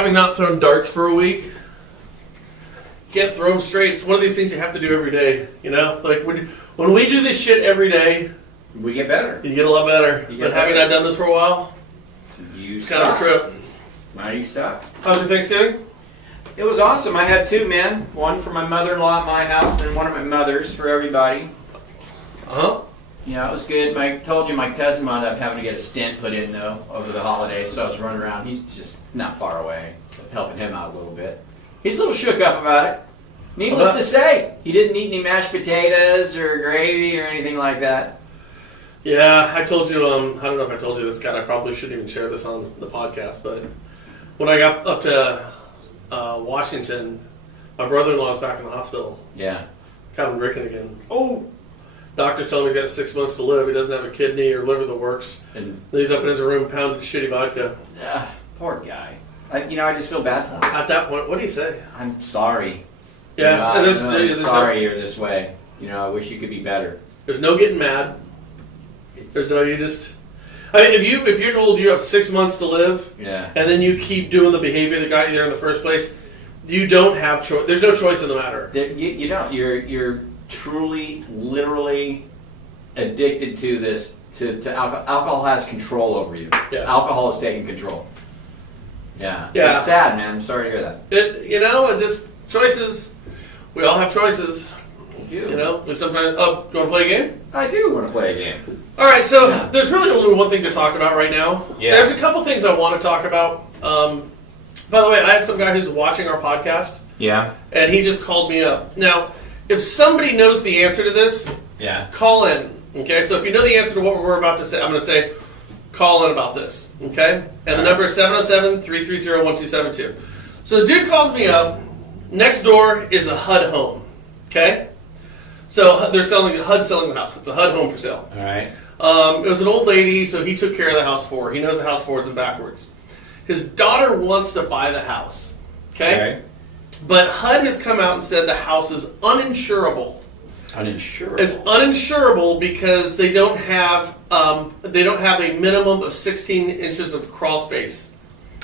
having not thrown darts for a week, you can't throw them straight. It's one of these things you have to do every day. You know, like when we do this shit every day, we get better. You get a lot better. But having not done this for a while, it's kind of a trip. Now you suck. How's your Thanksgiving? It was awesome. I had 2 men. One for my mother-in-law at my house, and one of my mother's for everybody. Uh-huh. Yeah, it was good. I told you my cousin wound up having to get a stent put in, though, over the holidays, so I was running around. He's just not far away, helping him out a little bit. He's a little shook up about it. Needless to say, he didn't eat any mashed potatoes or gravy or anything like that. Yeah, I told you, I don't know if I told you this, God, I probably shouldn't even share this on the podcast, but when I got up to Washington, my brother-in-law was back in the hospital. Yeah. Caught him drinking again. Oh! Doctors tell him he's got 6 months to live. He doesn't have a kidney or liver that works. And he's up in his room pounding shitty vodka. Poor guy. I just feel bad for him. At that point, what do you say? I'm sorry. Yeah. I'm sorry you're this way. I wish you could be better. There's no getting mad. There's no, you just... I mean, if you're told you have 6 months to live, and then you keep doing the behavior that got you there in the first place, you don't have choice. There's no choice in the matter. You don't. You're truly, literally addicted to this. To alcohol. Alcohol has control over you. Yeah. Alcohol is taking control. Yeah. It's sad, man. I'm sorry to hear that. It just choices. We all have choices. We sometimes. Oh, you want to play a game? I do want to play a game. All right, so there's really only one thing to talk about right now. Yeah. There's a couple things I want to talk about. By the way, I had some guy who's watching our podcast. Yeah. And he just called me up. Now, if somebody knows the answer to this, call in. Okay, so if you know the answer to what we're about to say, I'm going to say, call in about this. Okay? And the number is 707-330-1272. So the dude calls me up. Next door is a HUD home. Okay? So they're HUD's selling the house. It's a HUD home for sale. All right. It was an old lady, so he took care of the house for her. He knows the house forwards and backwards. His daughter wants to buy the house. Okay? But HUD has come out and said the house is uninsurable. Uninsurable? It's uninsurable because they don't have a minimum of 16 inches of crawl space.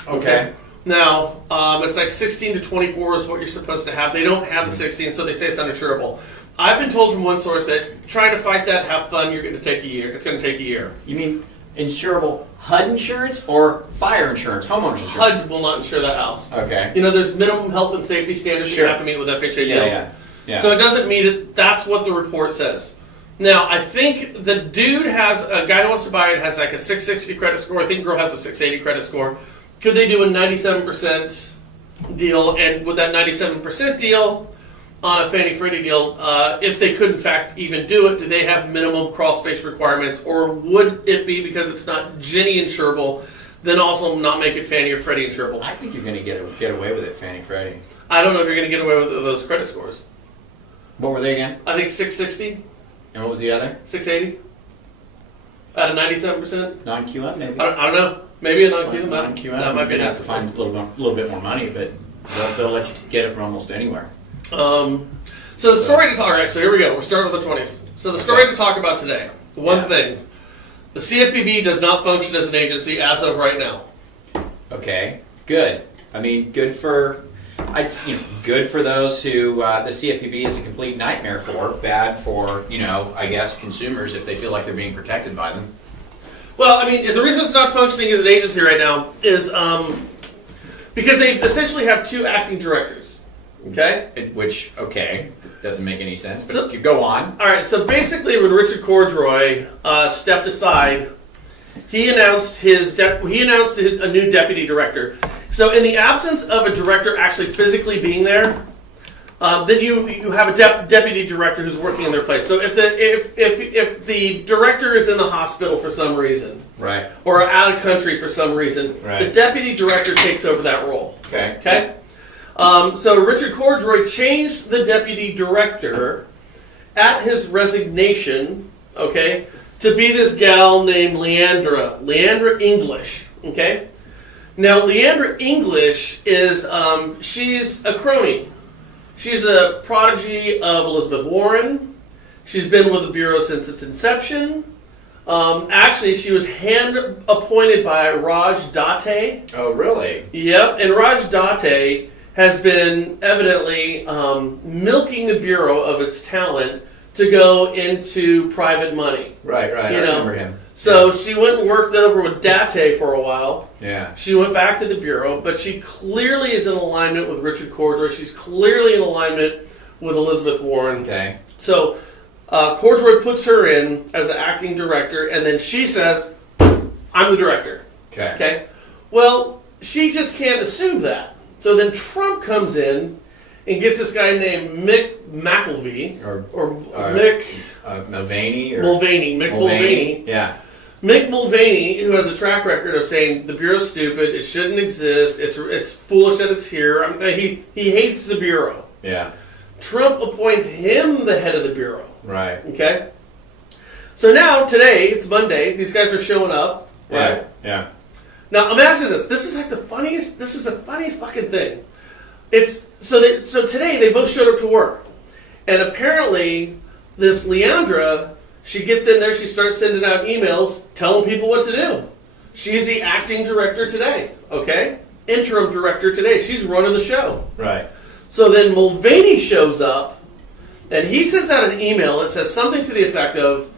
Okay. Now, it's like 16 to 24 is what you're supposed to have. They don't have the 16, so they say it's uninsurable. I've been told from one source that trying to fight that, have fun, you're going to take a year. It's going to take a year. You mean insurable HUD insurance or fire insurance, homeowners insurance? HUD will not insure that house. Okay. There's minimum health and safety standards you have to meet with FHA deals. Yeah. So it doesn't mean it. That's what the report says. Now, I think the dude has, a guy who wants to buy it has like a 660 credit score. I think the girl has a 680 credit score. Could they do a 97% deal? And with that 97% deal on a Fannie Freddie deal, if they could in fact even do it, do they have minimum crawl space requirements? Or would it be, because it's not Ginny insurable, then also not make it Fannie or Freddie insurable? I think you're going to get away with it, Fannie Freddie. I don't know if you're going to get away with those credit scores. What were they again? I think 660. And what was the other? 680. At a 97%. Non-QM, maybe? I don't know. Maybe a non-QM. Non-QM. That might be an have to find a little bit more money, but they'll let you get it from almost anywhere. So the story to talk. All right, so here we go. We're starting with the 20s. So the story to talk about today. One thing. The CFPB does not function as an agency as of right now. Okay. Good. I mean, good for those who the CFPB is a complete nightmare for. Bad for, I guess, consumers if they feel like they're being protected by them. Well, I mean, the reason it's not functioning as an agency right now is because they essentially have 2 acting directors. Okay? Which, doesn't make any sense, but so, go on. All right, so basically when Richard Cordroy stepped aside, he announced a new deputy director. So in the absence of a director actually physically being there, then you have a deputy director who's working in their place. So if the director is in the hospital for some reason, right, or out of country for some reason, the deputy director takes over that role. Okay. So Richard Cordroy changed the deputy director at his resignation, to be this gal named Leandra English. Okay. Now Leandra English is she's a crony. She's a prodigy of Elizabeth Warren. She's been with the Bureau since its inception. Actually, she was hand appointed by Raj Date. Oh, really? Yep, and Raj Date has been evidently milking the Bureau of its talent to go into private money. Right. I remember him. So she went and worked over with Date for a while. Yeah. She went back to the Bureau, but she clearly is in alignment with Richard Cordray. She's clearly in alignment with Elizabeth Warren. Okay. So Cordray puts her in as an acting director, and then she says, I'm the director. Okay. Well, she just can't assume that. So then Trump comes in and gets this guy named Mick McIlvee, or Mick Mulvaney, Mick Mulvaney. Yeah. Mick Mulvaney, who has a track record of saying the Bureau's stupid, it shouldn't exist, it's foolish that it's here. I mean, he hates the Bureau. Yeah. Trump appoints him the head of the Bureau. Right. Okay? So now, today, it's Monday, these guys are showing up. Right? Yeah. Now, imagine this. This is like the funniest fucking thing. So today, they both showed up to work. And apparently, this Leandra, she gets in there, she starts sending out emails telling people what to do. She's the acting director today, okay? Interim director today. She's running the show. Right. So then Mulvaney shows up, and he sends out an email that says something to the effect of,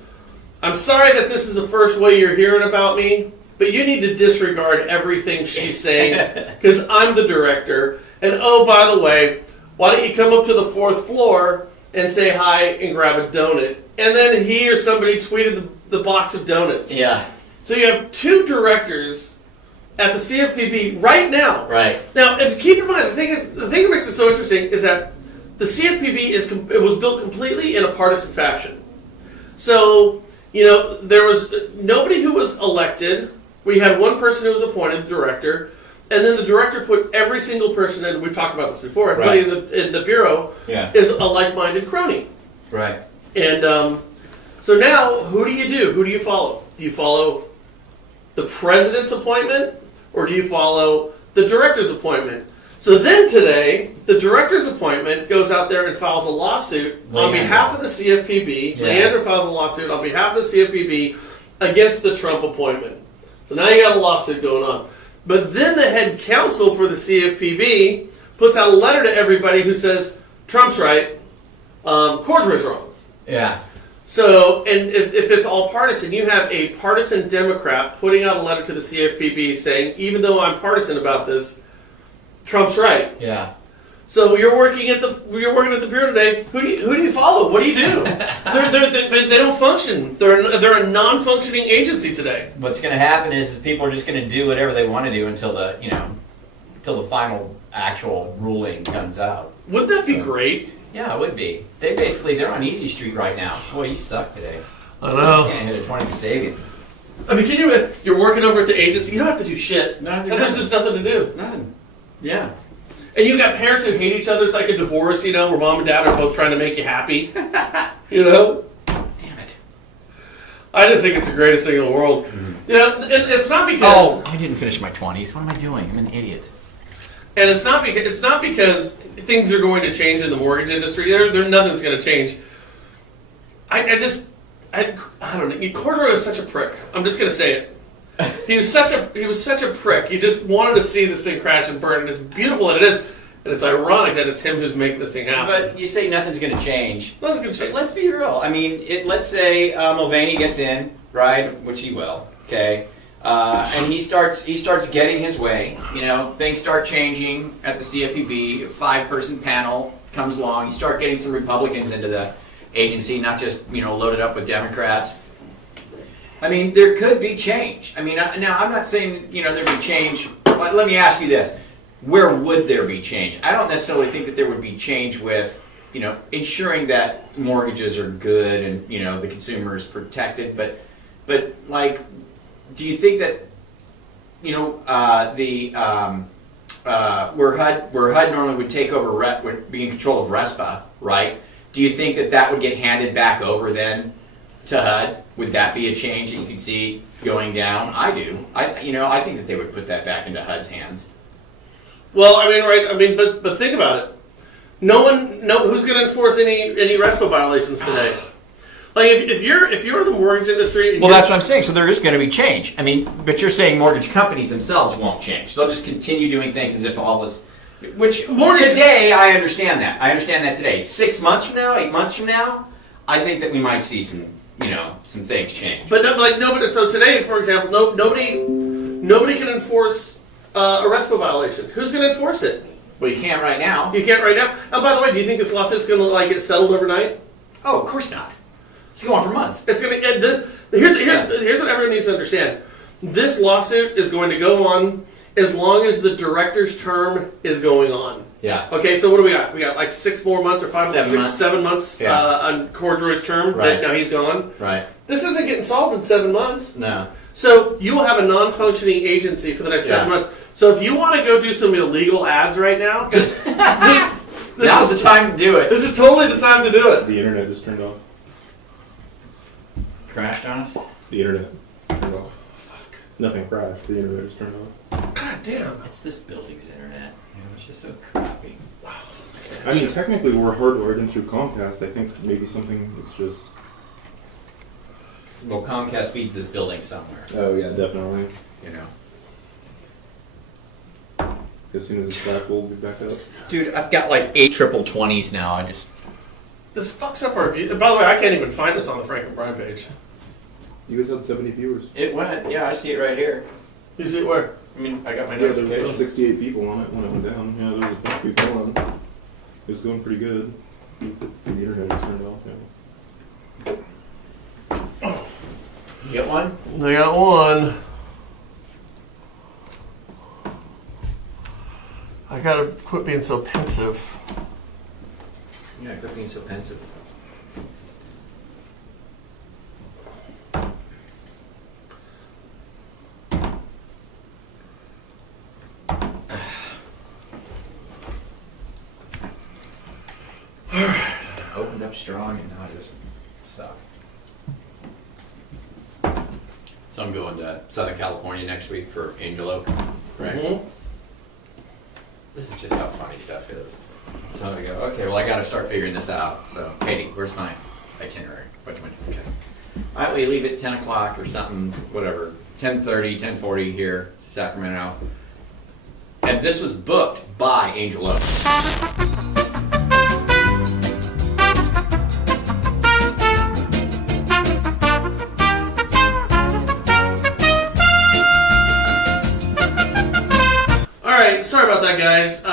I'm sorry that this is the first way you're hearing about me, but you need to disregard everything she's saying, because I'm the director. And oh, by the way, why don't you come up to the 4th floor and say hi and grab a donut? And then he or somebody tweeted the box of donuts. Yeah. So you have 2 directors at the CFPB right now. Right. Now, and keep in mind, the thing that makes it so interesting is that the CFPB it was built completely in a partisan fashion. So, there was nobody who was elected. We had one person who was appointed, the director, and then the director put every single person, and we've talked about this before, everybody in the Bureau is a like-minded crony. Right. And so now, who do you do? Who do you follow? Do you follow the president's appointment, or do you follow the director's appointment? So then today, the director's appointment goes out there and files a lawsuit on behalf of the CFPB. Yeah. Leander files a lawsuit on behalf of the CFPB against the Trump appointment. So now you got a lawsuit going on. But then the head counsel for the CFPB puts out a letter to everybody who says, Trump's right, Cordray's wrong. Yeah. So, and if it's all partisan, you have a partisan Democrat putting out a letter to the CFPB saying, even though I'm partisan about this, Trump's right. Yeah. So you're working at the Bureau today. Who do you follow? What do you do? They don't function. They're a non-functioning agency today. What's going to happen is people are just going to do whatever they want to do until the final actual ruling comes out. Wouldn't that be great? Yeah, it would be. They're on Easy Street right now. Boy, you suck today. I know. You can't hit a 20 to save you. I mean, you're working over at the agency. You don't have to do shit. There's just nothing to do. Nothing. Yeah. And you got parents who hate each other. It's like a divorce, where mom and dad are both trying to make you happy. Damn it. I just think it's the greatest thing in the world. Mm-hmm. And it's not because... Oh, I didn't finish my 20s. What am I doing? I'm an idiot. And it's not because things are going to change in the mortgage industry. Nothing's going to change. I don't know. Cordray was such a prick. I'm just going to say it. He was such a prick. You just wanted to see this thing crash and burn. And it's beautiful that it is. And it's ironic that it's him who's making this thing happen. But you say nothing's going to change. Nothing's going to change. But let's be real. I mean, let's say Mulvaney gets in, right? Which he will. Okay. And he starts getting his way. Things start changing at the CFPB. A 5-person panel comes along. You start getting some Republicans into the agency, not just loaded up with Democrats. I mean, there could be change. I mean, now I'm not saying there'd be change. But let me ask you this: where would there be change? I don't necessarily think that there would be change with ensuring that mortgages are good and the consumer is protected. But like, do you think that where HUD normally would take over, would be in control of RESPA, right? Do you think that would get handed back over then to HUD? Would that be a change that you could see going down? I do. I think that they would put that back into HUD's hands. Well, I mean, right? I mean, but think about it. Who's going to enforce any RESPA violations today? Like if you're the mortgage industry, and Well, that's what I'm saying. So there is going to be change. I mean, but you're saying mortgage companies themselves won't change. They'll just continue doing things as if all is. Which today, I understand that. I understand that today. 6 months from now, 8 months from now, I think that we might see some things change. But nobody. So today, for example, nobody can enforce a RESPA violation. Who's going to enforce it? Well, you can't right now. You can't right now. And by the way, do you think this lawsuit's going to get settled overnight? Oh, of course not. It's going on for months. It's going to. Here's what everyone needs to understand. This lawsuit is going to go on as long as the director's term is going on. Yeah. Okay, so what do we got? We got like 6 more months or 7 months Yeah. On Cordroy's term. Right. Now he's gone. Right. This isn't getting solved in 7 months. No. So you will have a non-functioning agency for the next 7 months. So if you want to go do some illegal ads right now, now's the time to do it. This is totally the time to do it. The internet just turned off. Crashed on us? The internet turned off. Fuck. Nothing crashed. The internet just turned off. God damn. It's this building's internet. It's just so crappy. Wow. I mean, technically, we're hardwired in through Comcast. I think maybe something that's just. Well, Comcast feeds this building somewhere. Oh yeah, definitely. As soon as it's back, we'll be back up. Dude, I've got like 8 triple 20s now. This fucks up our view. By the way, I can't even find us on the Frank and Brian page. You guys had 70 viewers. It went. Yeah, I see it right here. You see it where? I mean, I got my Yeah, notes. there was like 68 people on it when it went down. Yeah, there was a bunch of people on. It was going pretty good. The internet was turned off. Yeah. You get one? I got one. I gotta quit being so pensive. Yeah, quit being so pensive. Opened up strong and now I just suck. So I'm going to Southern California next week for Angel Oak, right? Mm-hmm. This is just how funny stuff is. So I go, okay, well I got to start figuring this out. So, Katie, where's my itinerary? What's my okay. All right, we leave at 10 o'clock or something, whatever, 10:30, 10:40 here, Sacramento. And this was booked by Angel Oak. Sorry about that, guys.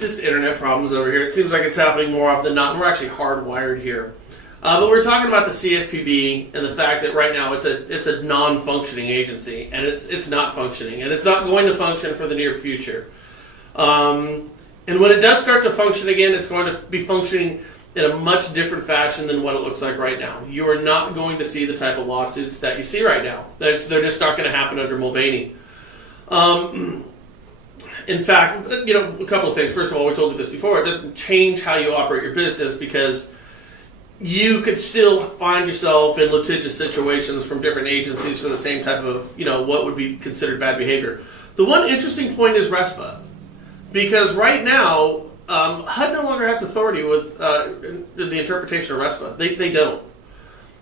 Just internet problems over here. It seems like it's happening more often than not, and we're actually hardwired here. But we're talking about the CFPB and the fact that right now it's a non-functioning agency, and it's not functioning, and it's not going to function for the near future. And when it does start to function again, it's going to be functioning in a much different fashion than what it looks like right now. You are not going to see the type of lawsuits that you see right now. They're just not going to happen under Mulvaney. In fact, a couple of things. First of all, we told you this before. It doesn't change how you operate your business because you could still find yourself in litigious situations from different agencies for the same type of, what would be considered bad behavior. The one interesting point is RESPA. Because right now, HUD no longer has authority with the interpretation of RESPA. They don't.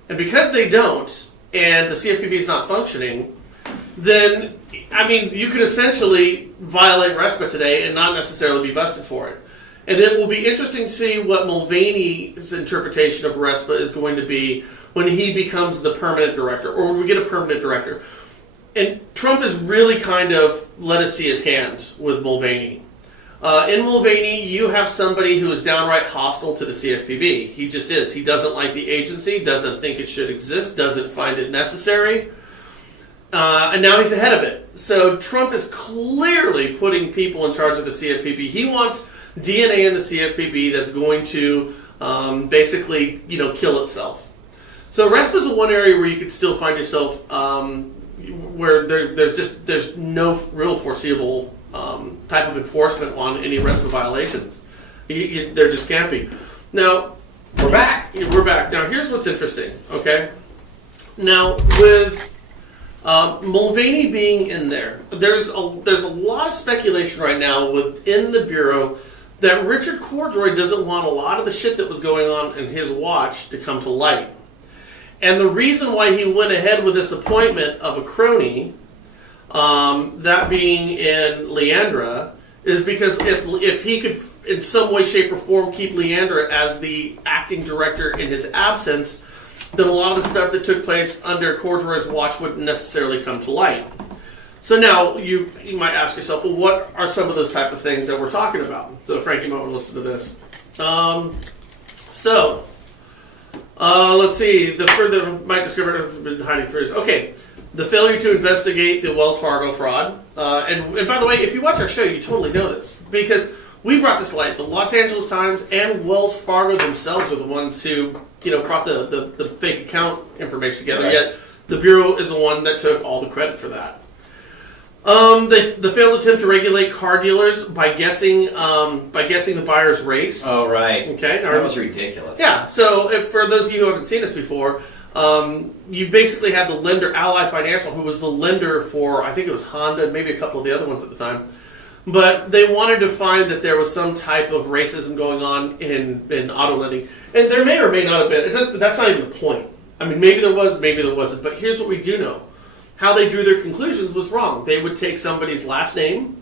And because they don't, and the CFPB is not functioning, then, you could essentially violate RESPA today and not necessarily be busted for it. And it will be interesting to see what Mulvaney's interpretation of RESPA is going to be when he becomes the permanent director, or when we get a permanent director. And Trump has really kind of let us see his hand with Mulvaney. In Mulvaney, you have somebody who is downright hostile to the CFPB. He just is. He doesn't like the agency, doesn't think it should exist, doesn't find it necessary. And now he's ahead of it. So Trump is clearly putting people in charge of the CFPB. He wants DNA in the CFPB that's going to basically, kill itself. So RESPA is one area where you could still find yourself where there's no real foreseeable type of enforcement on any RESPA violations. There just can't be. Now we're back. We're back. Now here's what's interesting. Okay. Now with Mulvaney being in there, there's a lot of speculation right now within the Bureau that Richard Cordroy doesn't want a lot of the shit that was going on in his watch to come to light. And the reason why he went ahead with this appointment of a crony, that being in Leandra, is because if he could, in some way, shape, or form, keep Leandra as the acting director in his absence, then a lot of the stuff that took place under Corduroy's watch wouldn't necessarily come to light. So now you might ask yourself, well, what are some of those type of things that we're talking about? So Frank, you might want to listen to this. Let's see. The further might discover has been hiding for years. Okay, the failure to investigate the Wells Fargo fraud. And by the way, if you watch our show, you totally know this because we brought this to light. The Los Angeles Times and Wells Fargo themselves are the ones who brought the fake account information together. Right. Yet the Bureau is the one that took all the credit for that. The failed attempt to regulate car dealers by guessing the buyer's race. Oh, right. Okay, That was ridiculous. yeah. So for those of you who haven't seen this before, you basically had the lender, Ally Financial, who was the lender for, I think it was Honda, and maybe a couple of the other ones at the time. But they wanted to find that there was some type of racism going on in auto lending, and there may or may not have been. That's not even the point. I mean, maybe there was, maybe there wasn't. But here's what we do know. How they drew their conclusions was wrong. They would take somebody's last name,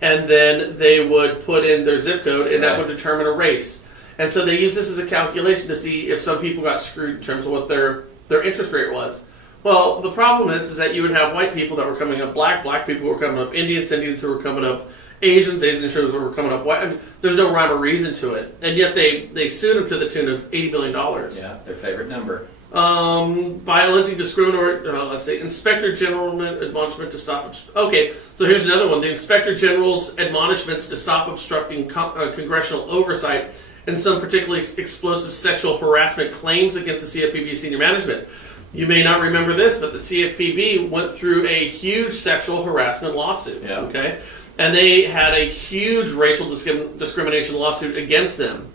and then they would put in their zip code, and that would determine a race. And so they used this as a calculation to see if some people got screwed in terms of what their interest rate was. Well, the problem is that you would have white people that were coming up black people who were coming up Indians who were coming up Asians who were coming up white. I mean, there's no rhyme or reason to it. And yet they sued them to the tune of $80 billion. Yeah, their favorite number. By alleging discriminatory, let's say, Inspector General admonishment to stop. Okay, so here's another one. The Inspector General's admonishments to stop obstructing congressional oversight and some particularly explosive sexual harassment claims against the CFPB senior management. You may not remember this, but the CFPB went through a huge sexual harassment lawsuit. Yeah. Okay, and they had a huge racial discrimination lawsuit against them.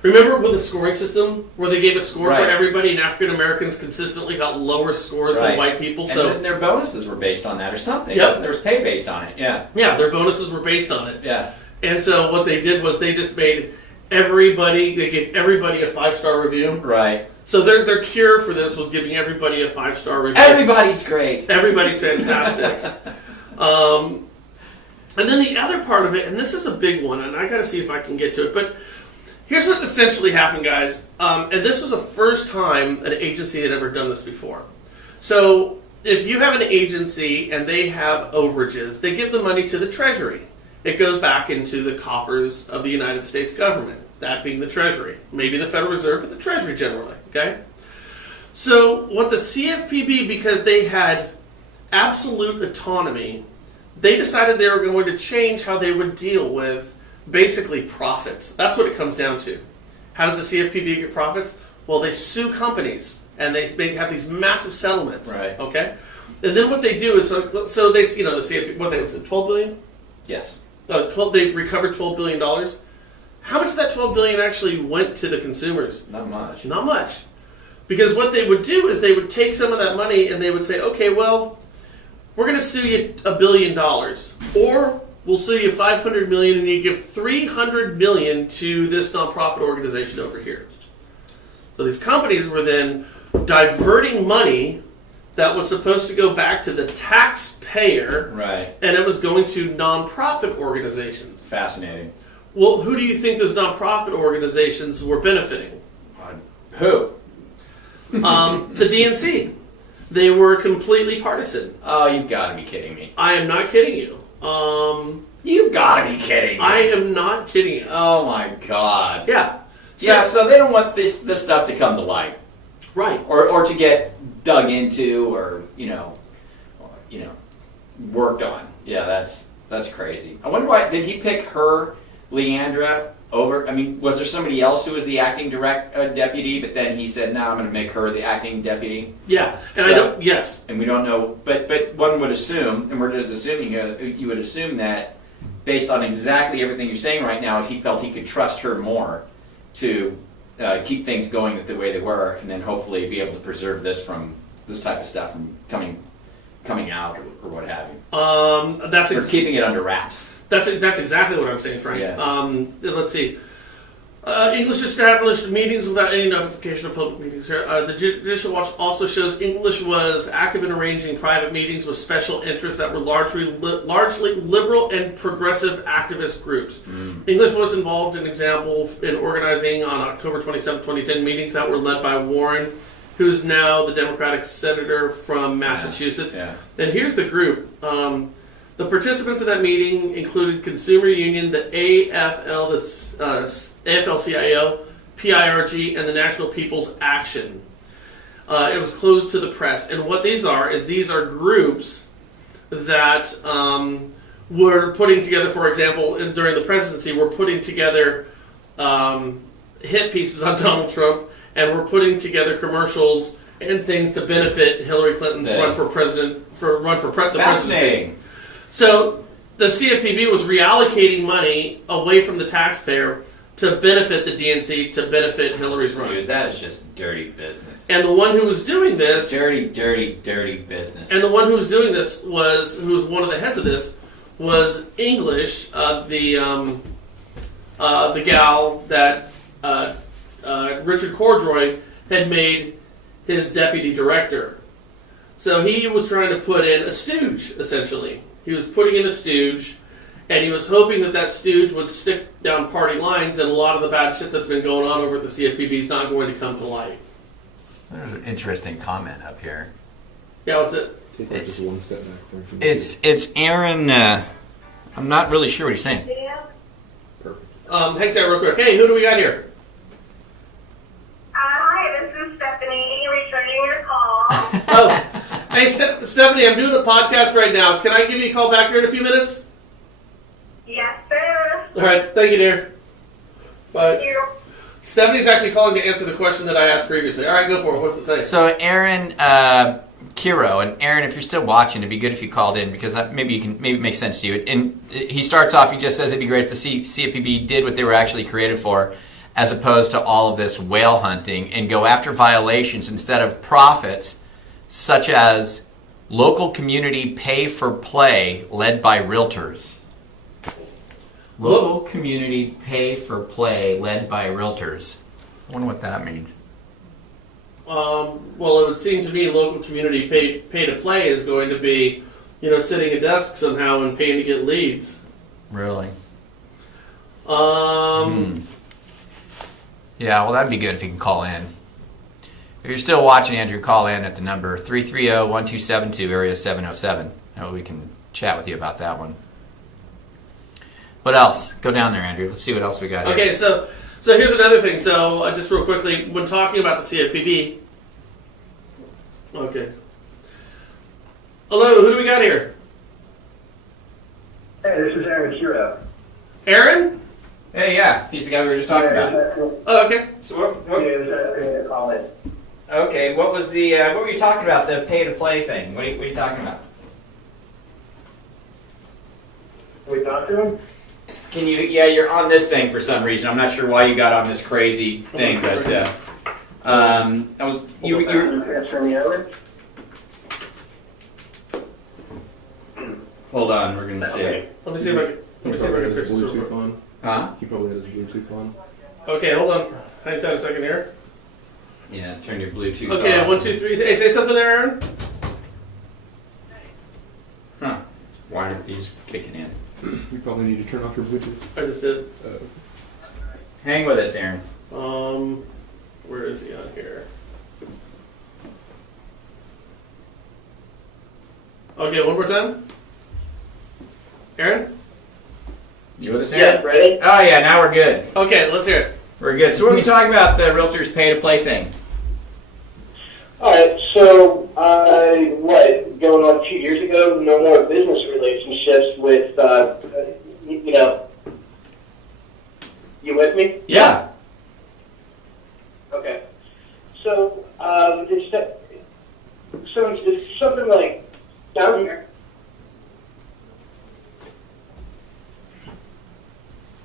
Remember with the scoring system where they gave a score for everybody and African Americans consistently got lower scores than white people? And so then their bonuses were based on that or something. Yep. There was pay based on it. Yeah. Yeah, their bonuses were based on it. Yeah. And so what they did was they just made they gave everybody a 5-star review. Right. So their cure for this was giving everybody a 5-star review. Everybody's great. Everybody's fantastic. And then the other part of it, and this is a big one, and I got to see if I can get to it, but here's what essentially happened, guys. And this was the first time an agency had ever done this before. So if you have an agency and they have overages, they give the money to the Treasury. It goes back into the coffers of the United States government, that being the Treasury. Maybe the Federal Reserve, but the Treasury generally, okay? So what the CFPB, because they had absolute autonomy, they decided they were going to change how they would deal with basically profits. That's what it comes down to. How does the CFPB get profits? Well, they sue companies, and they have these massive settlements. Right. Okay? And then what they do is, so they, the CFPB, what they was it, $12 billion? Yes. They recovered $12 billion. How much of that $12 billion actually went to the consumers? Not much. Not much. Because what they would do is they would take some of that money and they would say, okay, well, we're going to sue you $1 billion. Or we'll sue you $500 million and you give $300 million to this nonprofit organization over here. So these companies were then diverting money that was supposed to go back to the taxpayer. Right. And it was going to nonprofit organizations. Fascinating. Well, who do you think those nonprofit organizations were benefiting? Who? The DNC. They were completely partisan. Oh, you've got to be kidding me. I am not kidding you. You've got to be kidding me. I am not kidding you. Oh my God. Yeah. So they don't want this stuff to come to light. Right. Or to get dug into or, worked on. Yeah, that's crazy. I wonder why, did he pick her, Leandra, over, was there somebody else who was the acting deputy, but then he said, no, I'm going to make her the acting deputy? Yeah. And yes. And we don't know, but one would assume, and we're just assuming, you would assume that based on exactly everything you're saying right now, is he felt he could trust her more to keep things going the way they were, and then hopefully be able to preserve this type of stuff from coming out or what have you. Keeping it under wraps. That's exactly what I'm saying, Frank. Yeah. Let's see. English established meetings without any notification of public meetings. The Judicial Watch also shows English was active in arranging private meetings with special interests that were largely liberal and progressive activist groups. English was involved, an example, in organizing on October 27, 2010 meetings that were led by Warren, who is now the Democratic senator from Massachusetts. Yeah. And here's the group. The participants in that meeting included Consumer Union, the AFL, the AFL-CIO, PIRG, and the National People's Action. It was closed to the press. And what these are groups that were putting together, for example, during the presidency, were putting together hit pieces on Donald Trump, and were putting together commercials and things to benefit Hillary Clinton's run for the presidency. So the CFPB was reallocating money away from the taxpayer to benefit the DNC, to benefit Hillary's run. Dude, that is just dirty business. And the one who was doing this... Dirty business. And the one who was doing this who was one of the heads of this, was English, the gal that Richard Cordroy had made his deputy director. So he was trying to put in a stooge, essentially. He was putting in a stooge, and he was hoping that stooge would stick down party lines, and a lot of the bad shit that's been going on over at the CFPB is not going to come to light. There's an interesting comment up here. Yeah, what's it? Take like just one step back. It's Aaron. I'm not really sure what he's saying. Perfect. Hang tight real quick. Hey, who do we got here? Hi, this is Stephanie, returning your call. Oh, hey, Stephanie, I'm doing a podcast right now. Can I give you a call back here in a few minutes? Yes, sir. All right, thank you, dear. Bye. Thank you. Stephanie's actually calling to answer the question that I asked previously. All right, go for it. What's it say? So Aaron Kiro, and Aaron, if you're still watching, it'd be good if you called in, because maybe it makes sense to you. And he starts off, he just says it'd be great if the CFPB did what they were actually created for, as opposed to all of this whale hunting, and go after violations instead of profits, such as local community pay for play led by realtors. Local community pay for play led by realtors. I wonder what that means. Well, it would seem to me local community pay to play is going to be, sitting at desk somehow and paying to get leads. Really? Yeah, well, that'd be good if you can call in. If you're still watching, Andrew, call in at the number 330-1272, area 707. And we can chat with you about that one. What else? Go down there, Andrew. Let's see what else we got here. Okay, so here's another thing. So just real quickly, when talking about the CFPB... Okay. Hello, who do we got here? Hey, this is Aaron Kiro. Aaron? Hey, yeah, he's the guy we were just talking about. Oh, okay. So What? okay, what was the what were you talking about? The pay to play thing. What are you talking about? We talked to him? Can you? Yeah, you're on this thing for some reason. I'm not sure why you got on this crazy thing, but I was you were. Transfer me over? Hold on, we're gonna see. Okay. Let me see if I can He probably had fix his this real Bluetooth quick. on. Huh? He probably had his Bluetooth on. Okay, hold on. Hang tight a second here. Yeah, turn your Bluetooth Okay, off. 1, 2, 3. Hey, say something there, Aaron. Huh? Why aren't these kicking in? You probably need to turn off your Bluetooth. I just did. Hang with us, Aaron. Where is he on here? Okay, one more time. Aaron? You with us, Aaron? Yeah, ready? Oh yeah, now we're good. Okay, let's hear it. We're good. So what are we talking about? The realtors pay to play thing. Alright, so, going on 2 years ago, no more business relationships with, you with me? Yeah. Okay. So, it's something like down here.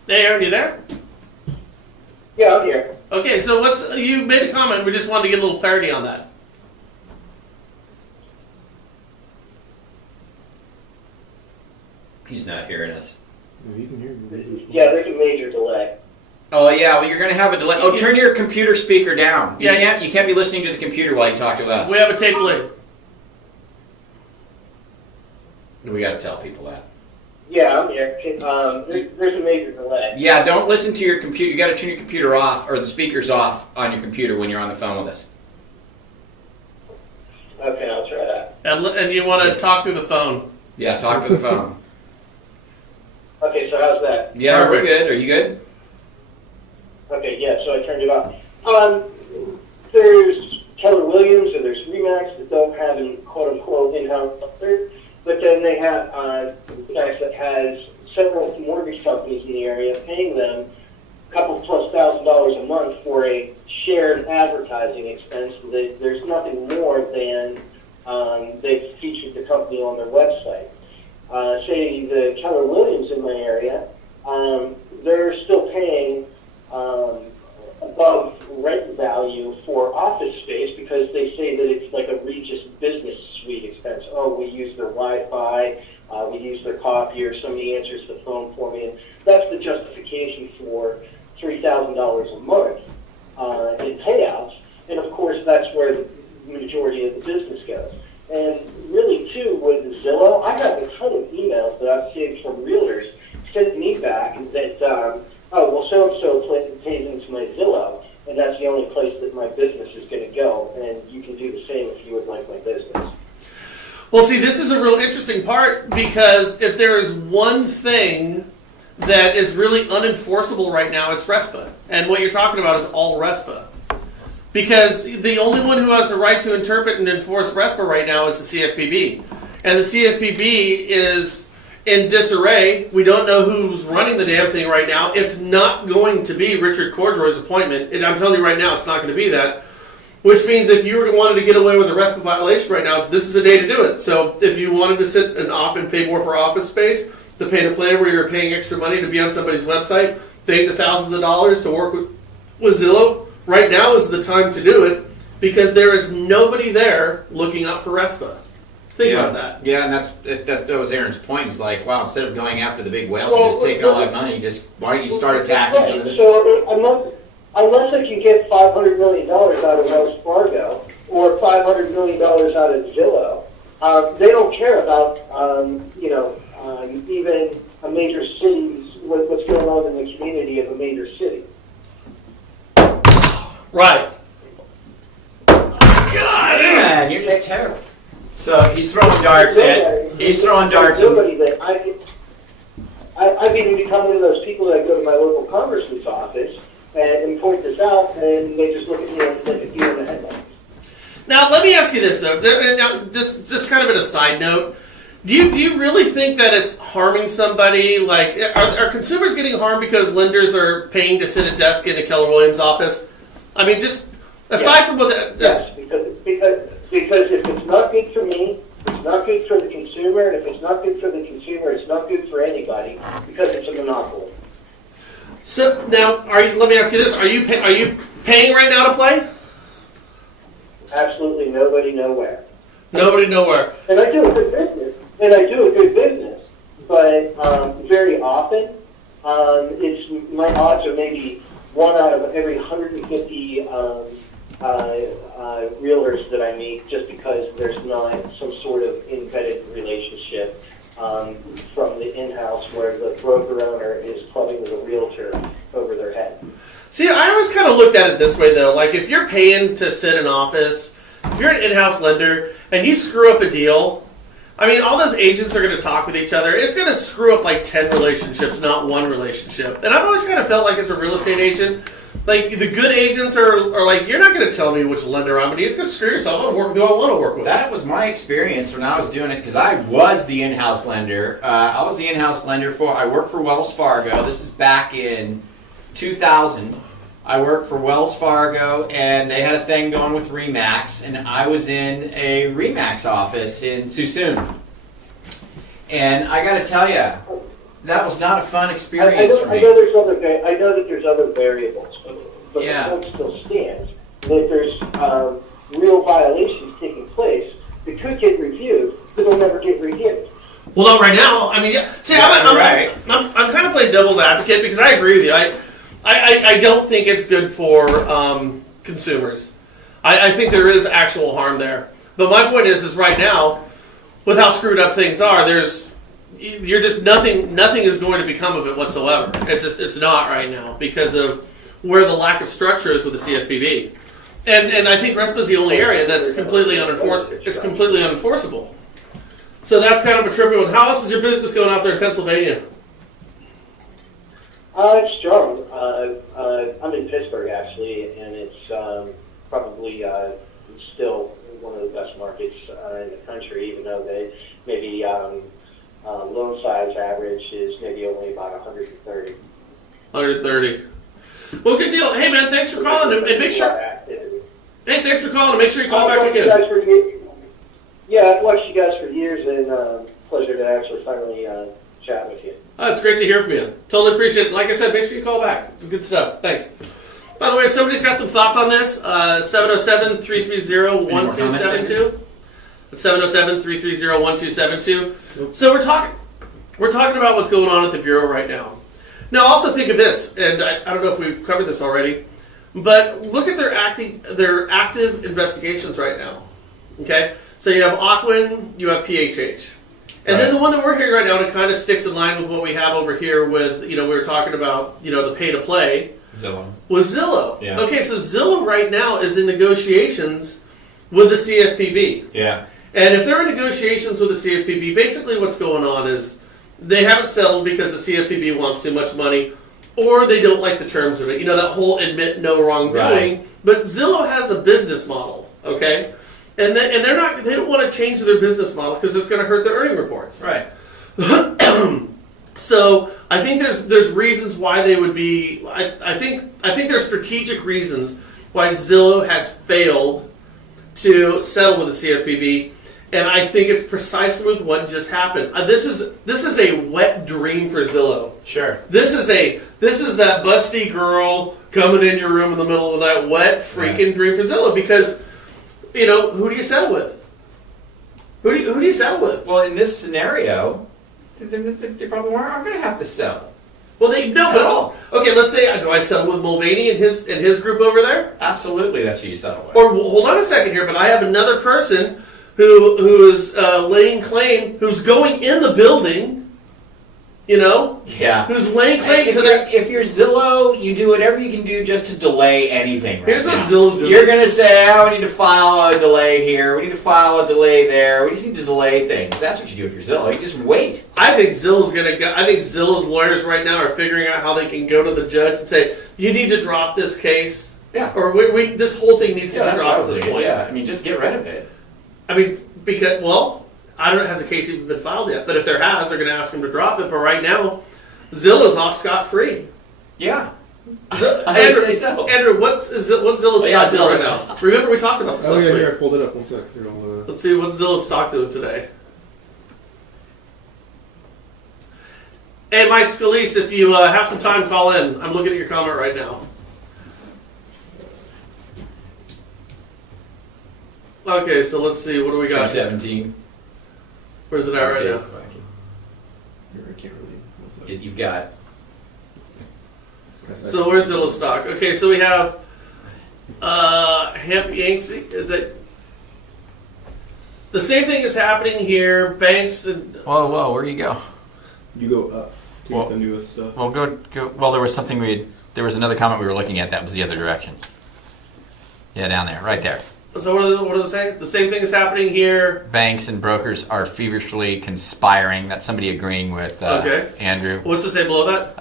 Hey, Aaron, you there? Yeah, I'm here. Okay, so you made a comment. We just wanted to get a little clarity on that. He's not hearing us. Yeah, you can hear me. Yeah, there's a major delay. Oh yeah, well you're going to have a delay. Oh, turn your computer speaker down. Yeah. You can't be listening to the computer while you talk to us. We have a tape delay. We got to tell people that. Yeah, I'm here. There's a major delay. Yeah, don't listen to your computer. You got to turn your computer off or the speakers off on your computer when you're on the phone with us. Okay, I'll try that. And you want to talk through the phone. Yeah, talk to the phone. Okay, so how's that? Yeah, Perfect. we're good. Are you good? Okay, yeah, so I turned it off. There's Keller Williams and there's Remax that don't have an quote-unquote in-house lender, but then they have Remax that has several mortgage companies in the area paying them a couple plus $1,000s a month for a shared advertising expense. There's nothing more than they've featured the company on their website. Say the Keller Williams in my area, they're still paying above rent value for office space because they say that it's like a Regis business suite expense. Oh, we use their Wi-Fi, we use their copier, somebody answers the phone for me, and that's the justification for $3,000 a month in payouts. And of course, that's where the majority of the business goes. And really, too, with Zillow, I have a ton of emails that I've saved from realtors sent me back that, oh, well, so-and-so pays into my Zillow, and that's the only place that my business is going to go, and you can do the same if you would like my business. Well, see, this is a real interesting part because if there is one thing that is really unenforceable right now, it's RESPA. And what you're talking about is all RESPA. Because the only one who has the right to interpret and enforce RESPA right now is the CFPB. And the CFPB is in disarray. We don't know who's running the damn thing right now. It's not going to be Richard Cordroy's appointment. And I'm telling you right now, it's not going to be that. Which means if you wanted to get away with a RESPA violation right now, this is the day to do it. So if you wanted to sit and pay more for office space, the pay-to-play where you're paying extra money to be on somebody's website, paying the thousands of dollars to work with Zillow, right now is the time to do it because there is nobody there looking out for RESPA. Think about that. Yeah, and that was Aaron's point. It's like, wow, instead of going after the big whales and just taking all that money, why don't you start attacking some of this? So unless they can get $500 million out of Wells Fargo or $500 million out of Zillow, they don't care about even a major city's what's going on in the community of a major city. Right. God, man, you're just terrible. So he's throwing darts at. He's throwing darts. Nobody that I've even become one of those people that go to my local congressman's office and point this out, and they just look at me like a deer in the headlights. Now, let me ask you this, though. Now, just kind of at a side note, do you really think that it's harming somebody? Like, are consumers getting harmed because lenders are paying to sit at a desk in a Keller Williams office? I mean, just aside from what that... Yes, because if it's not good for me, it's not good for the consumer, and if it's not good for the consumer, it's not good for anybody because it's a monopoly. So now, let me ask you this: Are you paying right now to play? Absolutely nobody, nowhere. Nobody, nowhere. And I do a good business. But very often, my odds are maybe 1 out of every 150 realtors that I meet, just because there's not some sort of embedded relationship from the in-house where the broker owner is clubbing with a realtor over their head. See, I always kind of looked at it this way, though. Like, if you're paying to sit in office, if you're an in-house lender, and you screw up a deal, I mean, all those agents are going to talk with each other. It's going to screw up like 10 relationships, not one relationship. And I've always kind of felt like as a real estate agent, like the good agents are like, you're not going to tell me which lender I'm going to use. Just screw yourself. I'm going to work with who I want to work with. That was my experience when I was doing it because I was the in-house lender. I worked for Wells Fargo. This is back in 2000. I worked for Wells Fargo, and they had a thing going with Remax, and I was in a Remax office in Suisun. And I got to tell you, that was not a fun experience for me. I know that there's other variables, but Yeah. the point still stands that there's real violations taking place that could get reviewed, but they'll never get reviewed. Well, not right now. I mean, yeah. See, I'm kind of playing devil's advocate because I agree with you. I don't think it's good for consumers. I think there is actual harm there. But my point is right now, with how screwed up things are, you're just nothing is going to become of it whatsoever. It's not right now because of where the lack of structure is with the CFPB. And I think RESPA is the only area that's completely unenforceable. So that's kind of a trippy one. How else is your business going out there in Pennsylvania? It's strong. I'm in Pittsburgh actually, and it's probably still one of the best markets in the country, even though they maybe loan size average is maybe only about 130. 130. Well, good deal. Hey, man, thanks for calling. And make sure. Hey, thanks for calling. And make sure you call back again. Yeah, I've watched you guys for years, and pleasure to actually finally chat with you. Oh, it's great to hear from you. Totally appreciate it. Like I said, make sure you call back. It's good stuff. Thanks. By the way, if somebody's got some thoughts on this, 707-330-1272. That's 707-330-1272. So we're talking about what's going on at the Bureau right now. Now, also think of this, and I don't know if we've covered this already, but look at their active investigations right now. Okay? So you have Aquin, you have PHH. And then the one that we're hearing right now, and it kind of sticks in line with what we have over here with, we were talking about, the pay to play. Zillow. Was Zillow. Yeah. Okay, so Zillow right now is in negotiations with the CFPB. Yeah. And if they're in negotiations with the CFPB, basically what's going on is they haven't settled because the CFPB wants too much money, or they don't like the terms of it. That whole admit no wrongdoing. Right. But Zillow has a business model, okay? And they don't want to change their business model because it's going to hurt their earning reports. Right. So I think there's reasons why they would be. I think there's strategic reasons why Zillow has failed to settle with the CFPB, and I think it's precisely with what just happened. This is a wet dream for Zillow. Sure. This is that busty girl coming in your room in the middle of the night, wet freaking dream for Zillow because who do you settle with? Who do you settle with? Well, in this scenario, they probably aren't going to have to settle. Well, okay. Let's say do I settle with Mulvaney and his group over there? Absolutely, that's who you settle with. Or hold on a second here, but I have another person who is laying claim, who's going in the building. Yeah. Who's laying claim to that? If you're Zillow, you do whatever you can do just to delay anything. Right Here's now. what Zillow's doing. You're going to say, we need to file a delay here. We need to file a delay there. We just need to delay things. That's what you do if you're Zillow. You just wait. I think Zillow's lawyers right now are figuring out how they can go to the judge and say, you need to drop this case. Yeah. Or this whole thing needs to be dropped at this point. Yeah, just get rid of it. Because, I don't know, has a case even been filed yet? But if there has, they're going to ask him to drop it. But right now, Zillow's off scot-free. Yeah. I'd say so. Andrew, what's Zillow's stock doing right now? Remember we talked about this last week. Here, I pulled it up. One sec. Here, Let's see, what's Zillow's stock doing today? Hey, Mike Scalise, if you have some time, call in. I'm looking at your comment right now. Okay, so let's see. What do we got? 217. Where's it at right now? Here, I can't really. One sec. You've got. So where's Zillow's stock? Okay, so we have Hemp Yankee. Is it the same thing is happening here? Banks and Whoa, where you go? You go up to Well- get the newest stuff. Well, go. Well, there was another comment we were looking at that was the other direction. Yeah, down there, right there. so what are they saying? The same thing is happening here. Banks and brokers are feverishly conspiring. That's somebody agreeing with Okay. Andrew. What's the say below that?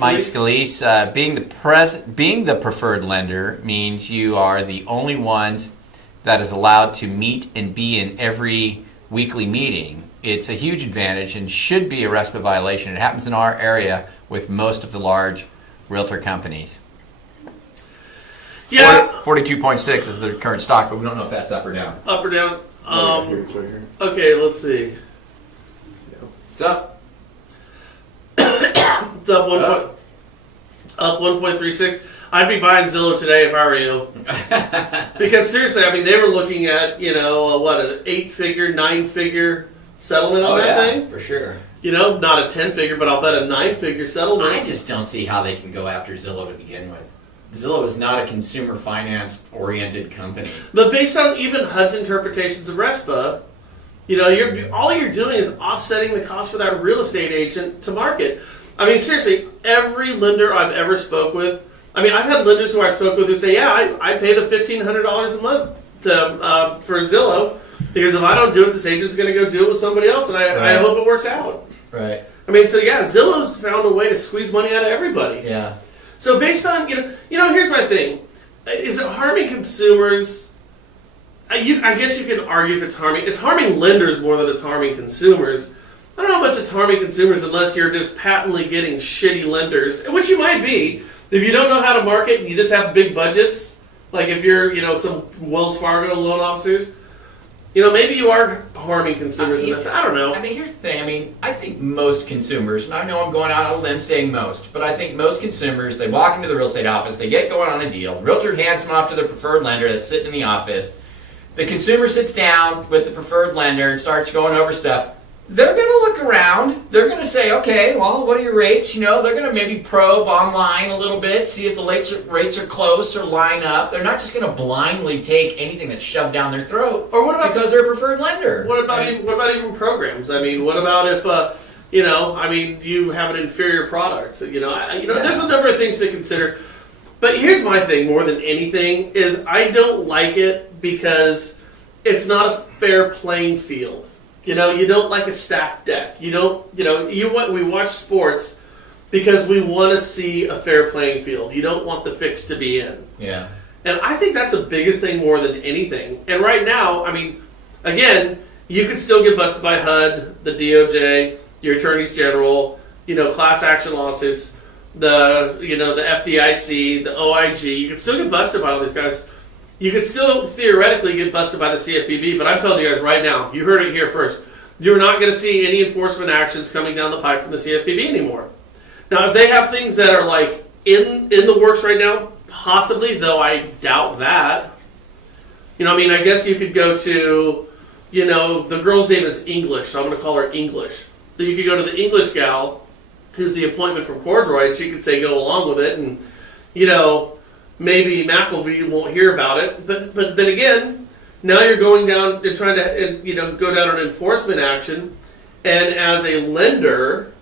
Mike Scalise, being the preferred lender means you are the only ones that is allowed to meet and be in every weekly meeting. It's a huge advantage and should be a RESPA violation. It happens in our area with most of the large realtor companies. Yeah, 42.6 is the current stock, but we don't know if that's up or down. up or down. Here, it's right here. Okay, let's see. What's up? It's up up 1.36. I'd be buying Zillow today if I were you. Because seriously, they were looking at, an 8-figure, 9-figure settlement on that thing. For sure. not a 10-figure, but I'll bet a 9-figure settlement. I just don't see how they can go after Zillow to begin with. Zillow is not a consumer finance oriented company. But based on even HUD's interpretations of RESPA, all you're doing is offsetting the cost for that real estate agent to market. I mean, seriously, every lender I've ever spoke with, I've had lenders who I've spoke with who say, yeah, I pay the $1,500 a month for Zillow, because if I don't do it, this agent's going to go do it with somebody else, and I hope it works out. Right. Zillow's found a way to squeeze money out of everybody. Yeah. So based on, here's my thing. Is it harming consumers? I guess you can argue if it's harming lenders more than it's harming consumers. I don't know how much it's harming consumers unless you're just patently getting shitty lenders, which you might be. If you don't know how to market and you just have big budgets, like if you're, some Wells Fargo loan officers, maybe you are harming consumers. I don't know. Here's the thing. I think most consumers, and I know I'm going out on a limb saying most, but I think most consumers, they walk into the real estate office, they get going on a deal, the realtor hands them off to their preferred lender that's sitting in the office, the consumer sits down with the preferred lender and starts going over stuff. They're going to look around. They're going to say, okay, well, what are your rates? They're going to maybe probe online a little bit, see if the rates are close or line up. They're not just going to blindly take anything that's shoved down their throat. Or what about because they're a preferred lender? What about even programs? What about if you have an inferior product? There's a number of things to consider. But here's my thing more than anything is I don't like it because it's not a fair playing field. You don't like a stacked deck. We watch sports because we want to see a fair playing field. You don't want the fix to be in. Yeah. And I think that's the biggest thing more than anything. And right now, again, you could still get busted by HUD, the DOJ, your attorneys general, class action lawsuits, the FDIC, the OIG. You can still get busted by all these guys. You could still theoretically get busted by the CFPB, but I'm telling you guys right now, you heard it here first, you're not going to see any enforcement actions coming down the pipe from the CFPB anymore. Now, if they have things that are like in the works right now, possibly, though I doubt that. I guess you could go to, the girl's name is English, so I'm going to call her English. So you could go to the English gal, who's the appointment from Cordroy, and she could say go along with it, and, maybe McElvey won't hear about it, but then again, now you're going down and trying to go down an enforcement action, and as a lender,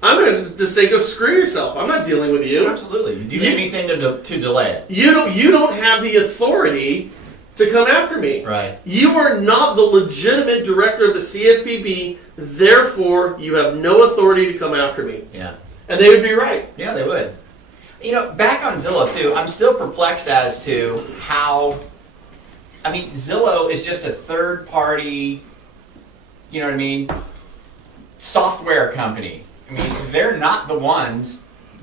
I'm going to just say go screw yourself. I'm not dealing with you. Absolutely. You do anything to delay it. You don't have the authority to come after me. Right. You are not the legitimate director of the CFPB. Therefore, you have no authority to come after me. Yeah. And they would be right. Yeah, they would. Back on Zillow too, I'm still perplexed as to how. Zillow is just a third party. Software company. They're not the ones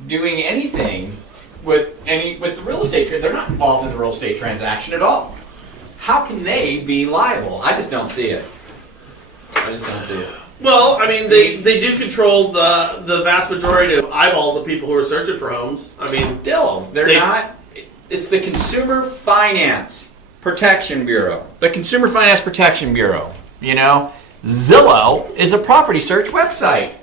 doing anything with the real estate. They're not involved in the real estate transaction at all. How can they be liable? I just don't see it. Well, they do control the vast majority of eyeballs of people who are searching for homes. Still, they're not. It's the Consumer Finance Protection Bureau. The Consumer Finance Protection Bureau. Zillow is a property search website.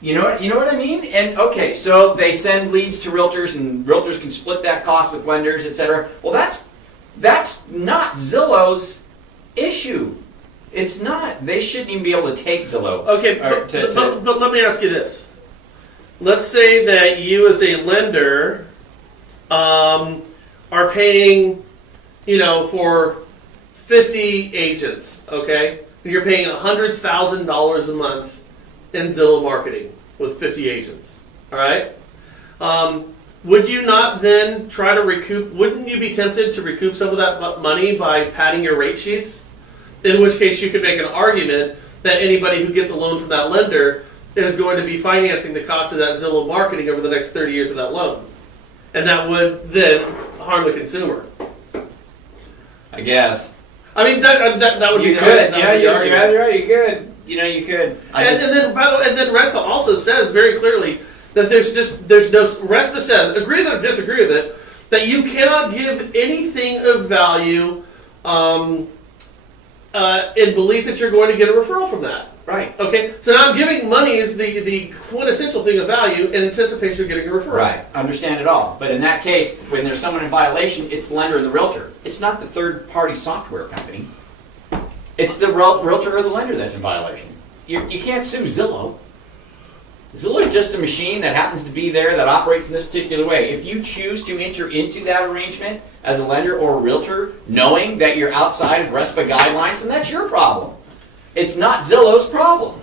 You know what I mean? And okay, so they send leads to realtors, and realtors can split that cost with lenders, etc. Well, that's not Zillow's issue. It's not. They shouldn't even be able to take Zillow. Okay, but let me ask you this. Let's say that you as a lender are paying, for 50 agents, okay? And you're paying $100,000 a month in Zillow marketing with 50 agents, all right? Would you not then try to recoup, wouldn't you be tempted to recoup some of that money by padding your rate sheets? In which case you could make an argument that anybody who gets a loan from that lender is going to be financing the cost of that Zillow marketing over the next 30 years of that loan. And that would then harm the consumer. I guess. That would be you could. Yeah, you're right. You could. You could. And then RESPA also says very clearly that there's no, RESPA says, agree with it or disagree with it, that you cannot give anything of value in belief that you're going to get a referral from that. Right. Okay, so now I'm giving money as the quintessential thing of value in anticipation of getting a referral. Right. Understand it all. But in that case, when there's someone in violation, it's the lender and the realtor. It's not the third-party software company. It's the realtor or the lender that's in violation. You can't sue Zillow. Zillow is just a machine that happens to be there that operates in this particular way. If you choose to enter into that arrangement as a lender or a realtor, knowing that you're outside of RESPA guidelines, then that's your problem. It's not Zillow's problem.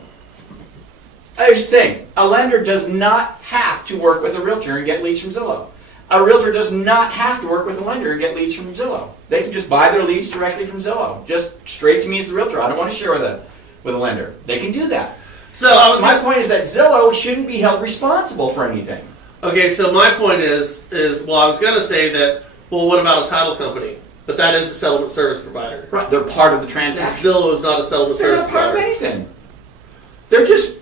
Here's the thing. A lender does not have to work with a realtor and get leads from Zillow. A realtor does not have to work with a lender and get leads from Zillow. They can just buy their leads directly from Zillow. Just straight to me as the realtor. I don't want to share with a lender. They can do that. So My point is that Zillow shouldn't be held responsible for anything. Okay, so my point is well, I was going to say that, well, what about a title company? But that is a settlement service provider. Right. They're part of the transaction. Zillow is not a settlement They're service not part of provider. anything. They're just...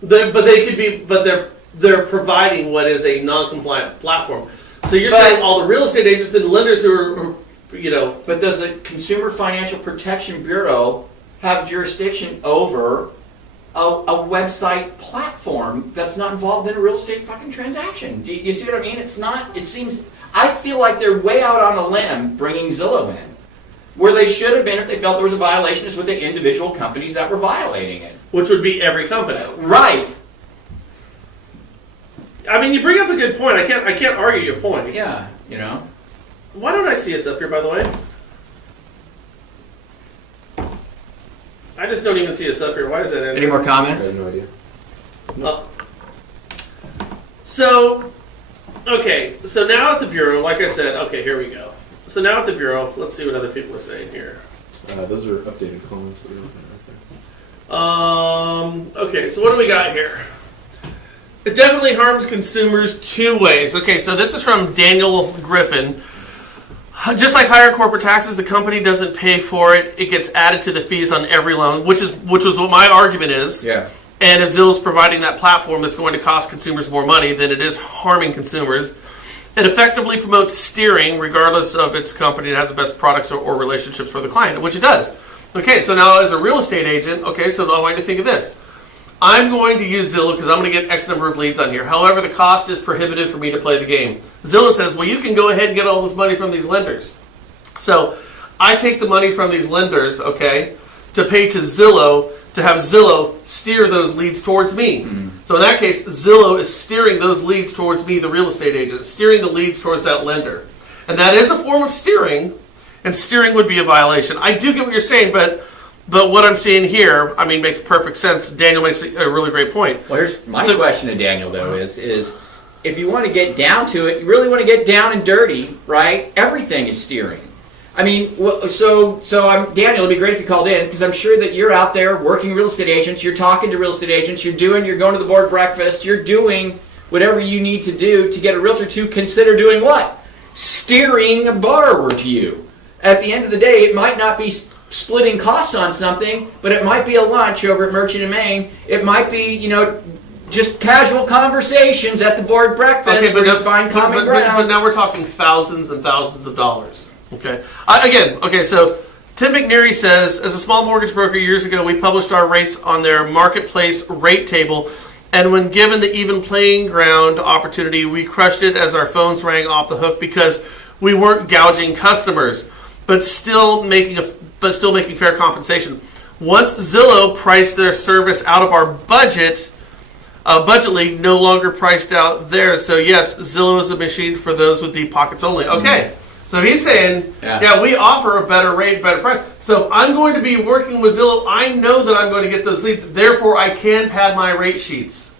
But they're providing what is a non-compliant platform. So you're saying all the real estate agents and lenders who are, you know... But does the Consumer Financial Protection Bureau have jurisdiction over a website platform that's not involved in a real estate fucking transaction? Do you see what I mean? It's not, it seems, I feel like they're way out on a limb bringing Zillow in. Where they should have been if they felt there was a violation is with the individual companies that were violating it. Which would be every company. Right. I mean, you bring up a good point. I can't argue your point. Yeah, you know. Why don't I see us up here, by the way? I just don't even see us up here. Why is that? Any more I comments? have no idea. So, okay. So now at the Bureau, like I said, okay, here we go. So now at the Bureau, let's see what other people are saying here. Those are updated comments. But right there. Okay, so what do we got here? It definitely harms consumers two ways. Okay, so this is from Daniel Griffin. Just like higher corporate taxes, the company doesn't pay for it. It gets added to the fees on every loan, which was what my argument is. Yeah. And if Zillow's providing that platform that's going to cost consumers more money, then it is harming consumers. It effectively promotes steering, regardless of its company that has the best products or relationships for the client, which it does. Okay, so now as a real estate agent, okay, so I want you to think of this. I'm going to use Zillow because I'm going to get X number of leads on here. However, the cost is prohibitive for me to play the game. Zillow says, well, you can go ahead and get all this money from these lenders. So I take the money from these lenders, okay, to pay to Zillow to have Zillow steer those leads towards me. Mm-hmm. So in that case, Zillow is steering those leads towards me, the real estate agent, steering the leads towards that lender. And that is a form of steering, and steering would be a violation. I do get what you're saying, but what I'm seeing here, I mean, makes perfect sense. Daniel makes a really great point. Well, here's my question to Daniel, though, is if you want to get down to it, you really want to get down and dirty, right? Everything is steering. I mean, so Daniel, it'd be great if you called in, because I'm sure that you're out there working real estate agents, you're talking to real estate agents, you're going to the board breakfast, you're doing whatever you need to do to get a realtor to consider doing what? Steering a borrower to you. At the end of the day, it might not be splitting costs on something, but it might be a lunch over at Merchant and Main. It might be, just casual conversations at the board breakfast where you find common ground. But now we're talking thousands and thousands of dollars. Okay. So Tim McNeary says, as a small mortgage broker years ago, we published our rates on their marketplace rate table, and when given the even playing ground opportunity, we crushed it as our phones rang off the hook because we weren't gouging customers, but still making fair compensation. Once Zillow priced their service out of our budget, Budgetly no longer priced out theirs. So yes, Zillow is a machine for those with deep pockets only. Okay. So he's saying, yeah, we offer a better rate, better price. So if I'm going to be working with Zillow, I know that I'm going to get those leads. Therefore, I can pad my rate sheets.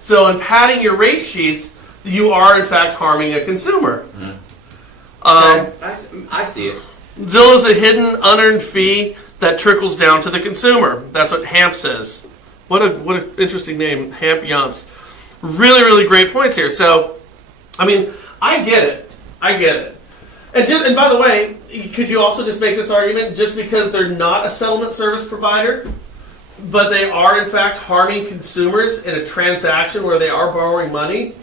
So in padding your rate sheets, you are in fact harming a consumer. I see it. Zillow's a hidden, unearned fee that trickles down to the consumer. That's what Hamp says. What an interesting name, Hamp Yance. Really, really great points here. So, I mean, I get it. And by the way, could you also just make this argument, just because they're not a settlement service provider, but they are in fact harming consumers in a transaction where they are borrowing money,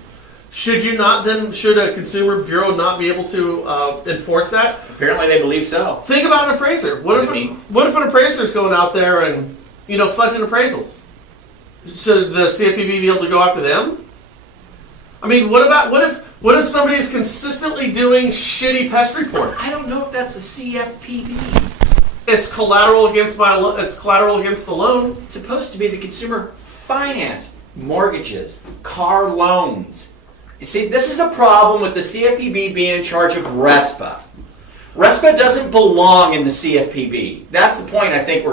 should a consumer bureau not be able to enforce that? Apparently they believe so. Think about an appraiser. What if an appraiser is going out there and fudging appraisals. Should the CFPB be able to go after them? I mean, what if somebody is consistently doing shitty pest reports? I don't know if that's a CFPB. It's collateral against the loan. It's supposed to be the consumer finance, mortgages, car loans. You see, this is the problem with the CFPB being in charge of RESPA. RESPA doesn't belong in the CFPB. That's the point I think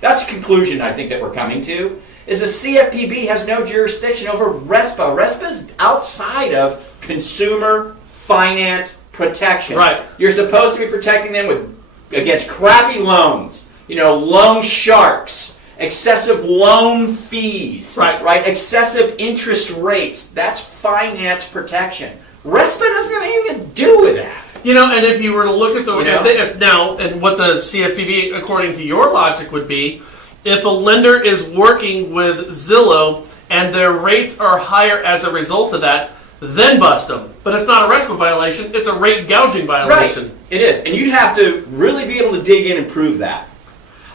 that's a conclusion I think that we're coming to, is the CFPB has no jurisdiction over RESPA. RESPA is outside of consumer finance protection. Right. You're supposed to be protecting them against crappy loans, loan sharks, excessive loan fees, right? Excessive interest rates. That's finance protection. RESPA doesn't have anything to do with that. And if you were to look at and what the CFPB, according to your logic, would be, if a lender is working with Zillow and their rates are higher as a result of that, then bust them. But it's not a RESPA violation; it's a rate gouging violation. Right. It is, and you'd have to really be able to dig in and prove that.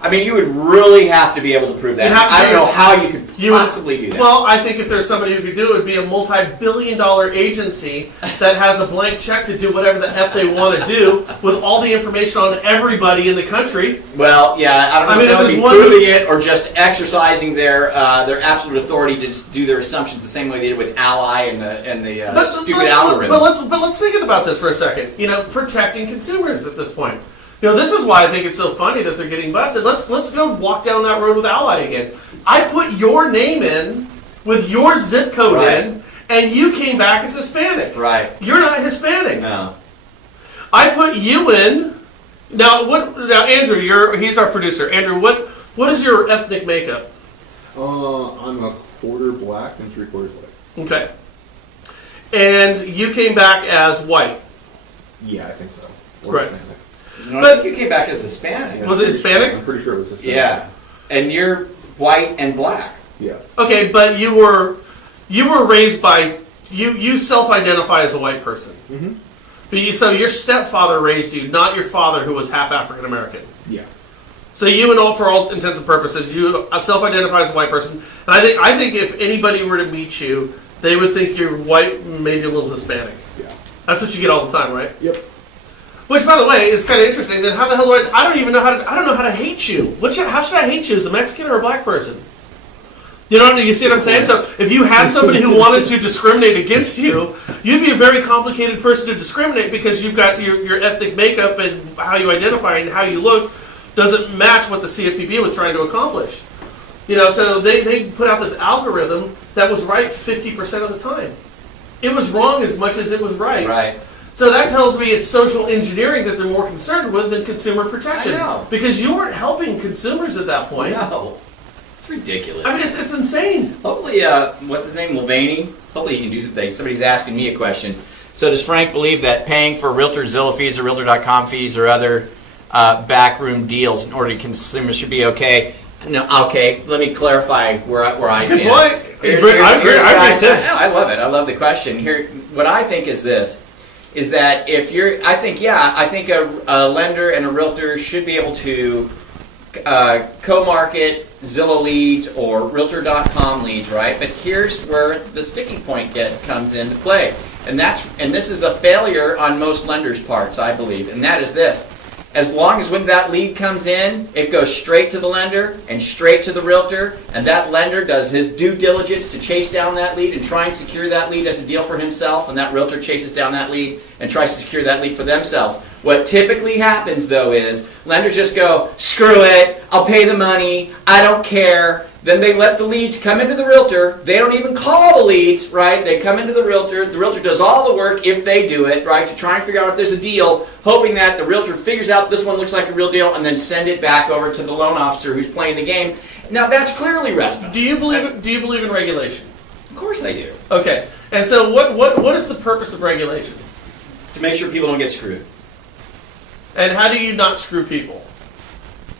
I mean, you would really have to be able to prove that. I don't know how you could possibly do that. Well, I think if there's somebody who could do it, it would be a multi-billion-dollar agency that has a blank check to do whatever the F they want to do with all the information on everybody in the country. Well, yeah, I don't know if they'll be proving it or just exercising their absolute authority to do their assumptions the same way they did with Ally and the stupid algorithm. But let's think about this for a second. Protecting consumers at this point. This is why I think it's so funny that they're getting busted. Let's go walk down that road with Ally again. I put your name in with your zip code in, and you came back as Hispanic. Right. You're not Hispanic. No. I put you in. Now Andrew, he's our producer. Andrew, what is your ethnic makeup? I'm a quarter black and 3/4 white. Okay. And you came back as white. Yeah, I think so. Or Right. Hispanic. No, I think you came back as Hispanic. Was it Hispanic? I'm pretty sure it was Hispanic. Yeah. And you're white and black. Yeah. Okay, but you were raised by you self-identify as a white person. Mm-hmm. So your stepfather raised you, not your father, who was half African American. Yeah. So you, for all intents and purposes, you self-identify as a white person. And I think if anybody were to meet you, they would think you're white, maybe a little Hispanic. Yeah. That's what you get all the time, right? Yep. Which, by the way, is kind of interesting. Then how the hell do I don't even know how to hate you. How should I hate you? As a Mexican or a black person? You see what I'm saying? So if you had somebody who wanted to discriminate against you, you'd be a very complicated person to discriminate because you've got your ethnic makeup and how you identify and how you look doesn't match what the CFPB was trying to accomplish. So they put out this algorithm that was right 50% of the time. It was wrong as much as it was right. Right. So that tells me it's social engineering that they're more concerned with than consumer protection. I know. Because you weren't helping consumers at that point. No. It's ridiculous. I mean, it's insane. Hopefully, what's his name, Mulvaney? Hopefully he can do some things. Somebody's asking me a question. So does Frank believe that paying for Realtor Zillow fees or Realtor.com fees or other backroom deals in order to consumers should be okay? No, okay. Let me clarify where I stand. Good point. I agree. I love it. I love the question. Here, what I think is this. Is that if you're, I think a lender and a realtor should be able to co-market Zillow leads or Realtor.com leads, right? But here's where the sticking point comes into play, and this is a failure on most lenders' parts, I believe, and that is this: as long as when that lead comes in, it goes straight to the lender and straight to the realtor, and that lender does his due diligence to chase down that lead and try and secure that lead as a deal for himself, and that realtor chases down that lead and tries to secure that lead for themselves. What typically happens, though, is lenders just go, screw it, I'll pay the money, I don't care. Then they let the leads come into the realtor. They don't even call the leads, right? They come into the realtor. The realtor does all the work, if they do it, right, to try and figure out if there's a deal, hoping that the realtor figures out this one looks like a real deal and then send it back over to the loan officer who's playing the game. Now, that's clearly RESPA. Do you believe in regulation? Of course I do. Okay. And so what is the purpose of regulation? To make sure people don't get screwed. And how do you not screw people?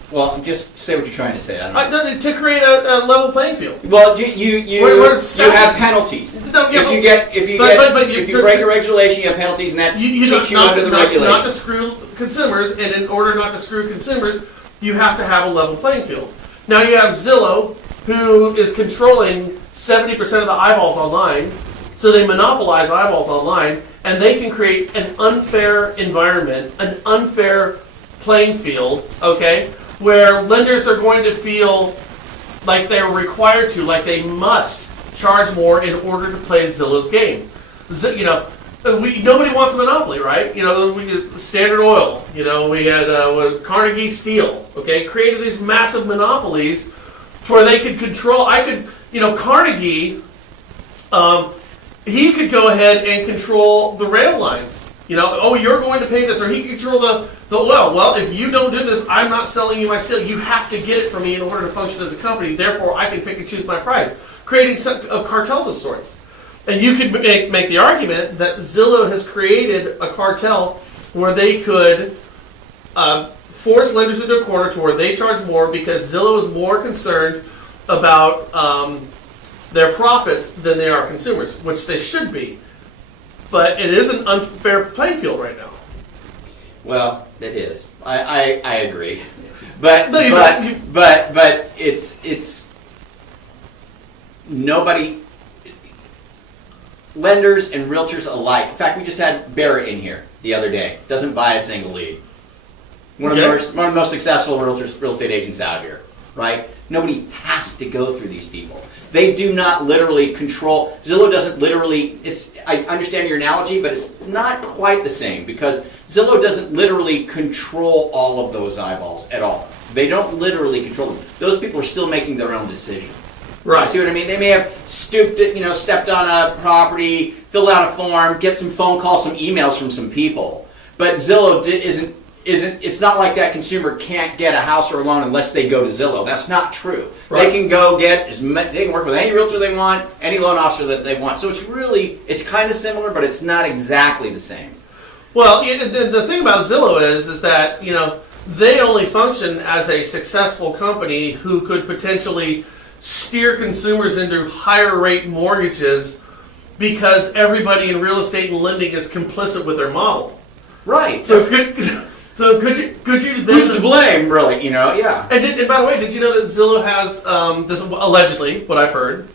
Well, just say what you're trying to say. I don't know. To create a level playing field. Well, you have penalties. No, yeah, if you break a regulation, you have penalties, and that keeps you under the regulation. Not to screw consumers, and in order not to screw consumers, you have to have a level playing field. Now you have Zillow, who is controlling 70% of the eyeballs online, so they monopolize eyeballs online, and they can create an unfair environment, an unfair playing field, okay, where lenders are going to feel like they're required to, like they must charge more in order to play Zillow's game. Nobody wants a monopoly, right? Standard Oil, we had Carnegie Steel, okay, created these massive monopolies where they could control. Carnegie, he could go ahead and control the rail lines. You're going to pay this, or he could control the oil. Well, if you don't do this, I'm not selling you my steel. You have to get it from me in order to function as a company. Therefore, I can pick and choose my price, creating some cartels of sorts. And you could make the argument that Zillow has created a cartel where they could force lenders into a corner to where they charge more because Zillow is more concerned about their profits than they are consumers, which they should be. But it is an unfair playing field right now. Well, it is. I agree. But it's nobody. Lenders and realtors alike. In fact, we just had Barrett in here the other day. Doesn't buy a single lead. One of the most successful real estate agents out here, right? Nobody has to go through these people. They do not literally control. Zillow doesn't literally. I understand your analogy, but it's not quite the same because Zillow doesn't literally control all of those eyeballs at all. They don't literally control them. Those people are still making their own decisions. Right. You see what I mean? They may have stepped on a property, filled out a form, get some phone calls, some emails from some people. But Zillow isn't. It's not like that consumer can't get a house or a loan unless they go to Zillow. That's not true. Right. They can go they can work with any realtor they want, any loan officer that they want. So it's kind of similar, but it's not exactly the same. Well, the thing about Zillow is that they only function as a successful company who could potentially steer consumers into higher rate mortgages because everybody in real estate and lending is complicit with their model. Right. So could you then... Who's to blame, really? Yeah. And by the way, did you know that Zillow has, this allegedly, what I've heard,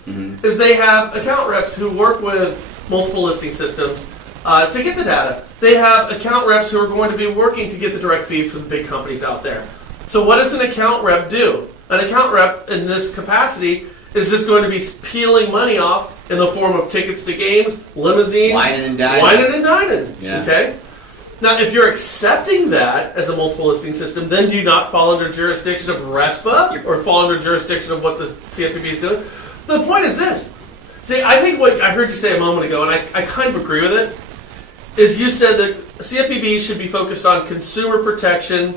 is they have account reps who work with multiple listing systems to get the data. They have account reps who are going to be working to get the direct feed from the big companies out there. So what does an account rep do? An account rep in this capacity is just going to be peeling money off in the form of tickets to games, limousines, whining and dining. Yeah. Okay? Now, if you're accepting that as a multiple listing system, then do you not fall under jurisdiction of RESPA or fall under jurisdiction of what the CFPB is doing? The point is this. See, I think what I heard you say a moment ago, and I kind of agree with it, is you said that CFPB should be focused on consumer protection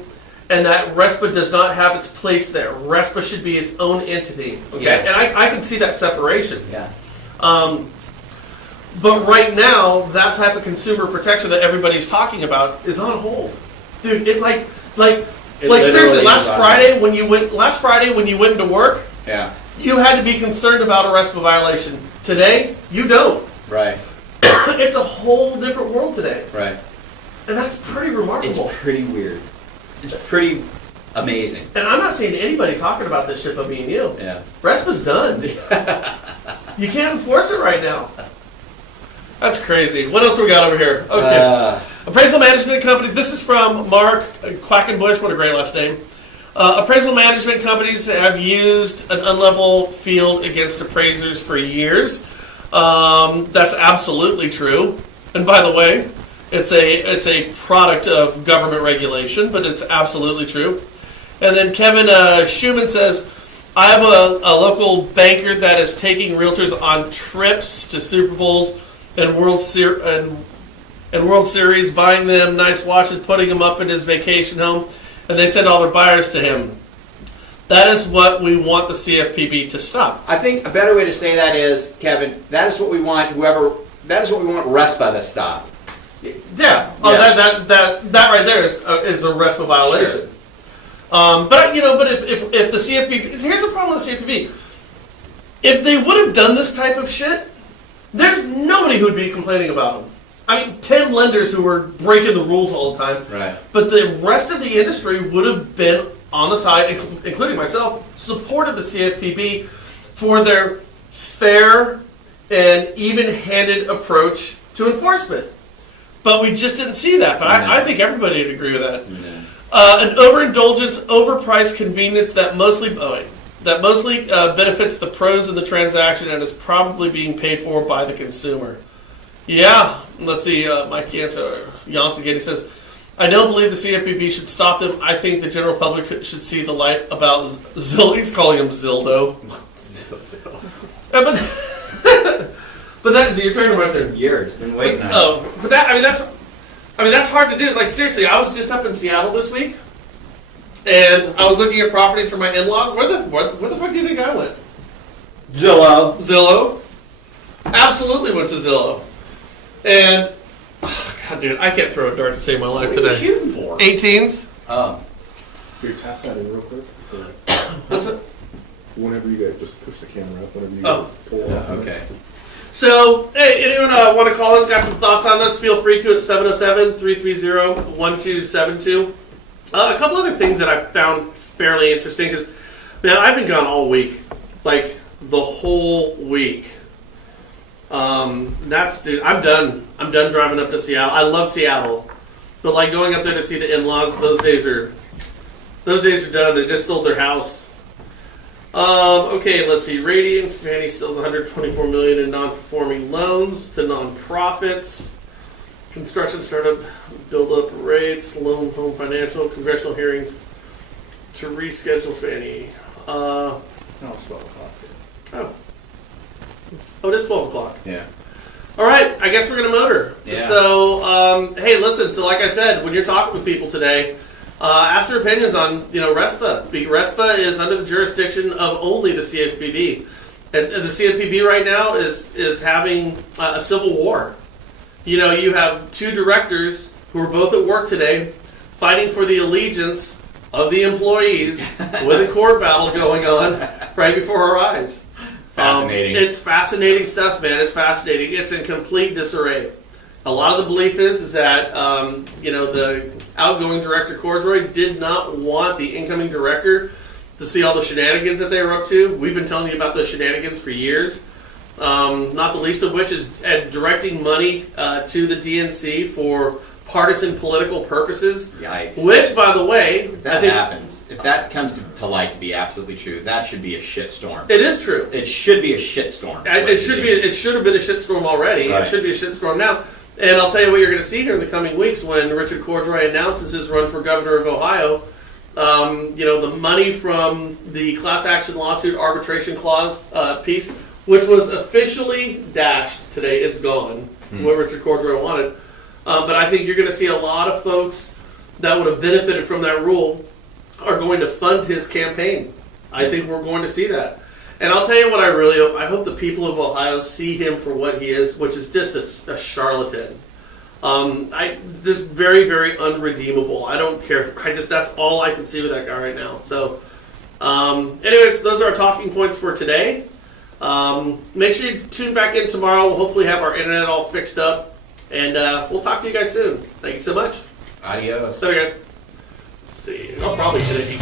and that RESPA does not have its place there. RESPA should be its own entity. Okay? Yeah. And I can see that separation. Yeah. But right now, that type of consumer protection that everybody's talking about is on hold, dude. Seriously, last Friday when you went into work, yeah, you had to be concerned about a RESPA violation. Today, you don't. Right. It's a whole different world today. Right. And that's pretty remarkable. It's pretty weird. It's pretty amazing. And I'm not seeing anybody talking about this shit but me and you. Yeah. RESPA's done. You can't enforce it right now. That's crazy. What else do we got over here? Okay. Appraisal management companies. This is from Mark Quackenbush. What a great last name. Appraisal management companies have used an unlevel field against appraisers for years. That's absolutely true. And by the way, it's a product of government regulation, but it's absolutely true. And then Kevin Schumann says, I have a local banker that is taking realtors on trips to Super Bowls and World Series, buying them nice watches, putting them up in his vacation home, and they send all their buyers to him. That is what we want the CFPB to stop. I think a better way to say that is, Kevin, that is what we want RESPA to stop. Yeah. Oh, yeah. That right there is a RESPA violation. Sure. But if the CFPB, here's the problem with the CFPB. If they would have done this type of shit, there's nobody who would be complaining about them. I mean, 10 lenders who were breaking the rules all the time. Right. But the rest of the industry would have been on the side, including myself, supported the CFPB for their fair and even-handed approach to enforcement. But we just didn't see that. But I think everybody would agree with that. An overindulgence, overpriced convenience that mostly benefits the pros of the transaction and is probably being paid for by the consumer. Yeah, let's see, Mike Yance again, he says, I don't believe the CFPB should stop them. I think the general public should see the light about Zillow. He's calling him Zildo. But that is your turn or my turn? Yours. Been waiting on Oh, but that's hard to do. Like seriously, I was just up in Seattle this week, and I was looking at properties for my in-laws. Where the fuck do you think I went? Zillow. Absolutely went to Zillow. And God, dude, I can't throw a dart to save my life today. What are you shooting for? 18s. Oh. Here, tap that in real quick. What's it? Whenever you guys just push the camera up, whenever you Oh. guys pull off. Okay. So, hey, anyone want to call in, got some thoughts on this, feel free to at 707-330-1272. A couple other things that I found fairly interesting, because, man, I've been gone all week. Like, the whole week. Dude, I'm done. I'm done driving up to Seattle. I love Seattle. But, like, going up there to see the in-laws, those days are done. They just sold their house. Okay, let's see. Radian Fannie sells $124 million in non-performing loans to nonprofits. Construction startup build-up rates, loan home financial, congressional hearings to reschedule Fannie. No, it's 12 o'clock. Oh, it is 12 o'clock. Yeah. All right, I guess we're going to motor. Yeah. So, hey, listen, so like I said, when you're talking with people today, ask their opinions on, RESPA. RESPA is under the jurisdiction of only the CFPB. And the CFPB right now is having a civil war. You have two directors who are both at work today fighting for the allegiance of the employees with a court battle going on right before our eyes. Fascinating. It's fascinating stuff, man. It's fascinating. It's in complete disarray. A lot of the belief is that, the outgoing director, Cordroy, did not want the incoming director to see all the shenanigans that they were up to. We've been telling you about those shenanigans for years. Not the least of which is directing money to the DNC for partisan political purposes. Yikes. Which, by the way, If that happens, if that comes to light to be absolutely true, that should be a shitstorm. It is true. It should be a shitstorm. It should have been a shitstorm already. Right. It should be a shitstorm now. And I'll tell you what you're going to see here in the coming weeks when Richard Cordroy announces his run for governor of Ohio. The money from the class action lawsuit arbitration clause piece, which was officially dashed today, it's gone, what Richard Cordroy wanted. But I think you're going to see a lot of folks that would have benefited from that rule are going to fund his campaign. I think we're going to see that. And I'll tell you what I really hope. I hope the people of Ohio see him for what he is, which is just a charlatan. Just very, very unredeemable. I don't care. That's all I can see with that guy right now. So, anyways, those are our talking points for today. Make sure you tune back in tomorrow. We'll hopefully have our internet all fixed up. And we'll talk to you guys soon. Thank you so much. Adios. Sorry, guys. Let's see. I'll probably today.